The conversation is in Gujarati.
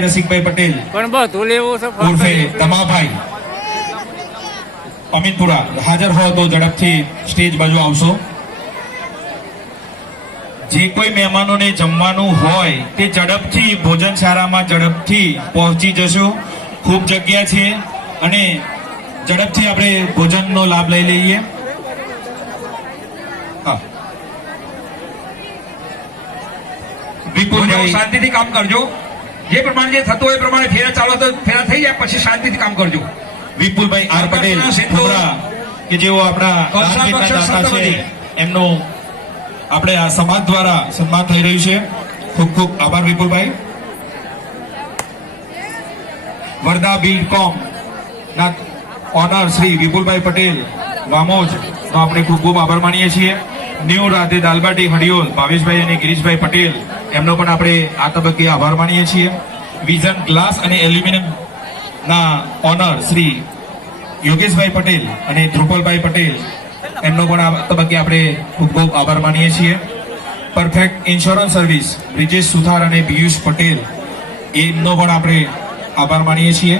વિપુલભાઈ રસિકભાઈ પટેલ પણ બધું લેવું છે ઉર્ફે તમાભાઈ અમીનપુરા હાજર હો તો ઝડપથી સ્ટેજ બાજુ આવશો. જે કોઈ મહેમાનોને જમવાનું હોય તે ઝડપથી ભોજનશાળામાં ઝડપથી પહોંચી જશો. ખૂબ જગ્યા છે અને ઝડપથી આપણે ભોજનનો લાભ લઈ લઈએ. વિપુલભાઈ શાંતિથી કામ કરજો. જે પ્રમાણે જે થતું હોય એ પ્રમાણે ફેરા ચાલો તો ફેરા થઈ જાય પછી શાંતિથી કામ કરજો. વિપુલભાઈ આર પટેલ ખોબરા કે જેઓ આપણા દાતા છે એમનું આપણે આ સમાજ દ્વારા સન્માન થઈ રહ્યું છે. ખૂબ ખૂબ આભાર વિપુલભાઈ. વર્ધા બીકોમ ના ઓનર શ્રી વિપુલભાઈ પટેલ વામોજ નો આપણે ખૂબ ખૂબ આભાર માનીએ છીએ. ન્યૂ રાધે દાલબાટી હડિયોલ ભાવેશભાઈ અને ગિરીશભાઈ પટેલ એમનો પણ આપણે આ તબક્કે આભાર માનીએ છીએ. વિઝન ગ્લાસ અને એલ્યુમિનિયમ ના ઓનર શ્રી યોગેશભાઈ પટેલ અને ધ્રુપલભાઈ પટેલ એમનો પણ આ તબક્કે આપણે ખૂબ ખૂબ આભાર માનીએ છીએ. પરફેક્ટ ઇન્સ્યોરન્સ સર્વિસ બ્રિજેશ સુથાર અને પિયુષ પટેલ એમનો પણ આપણે આભાર માનીએ છીએ.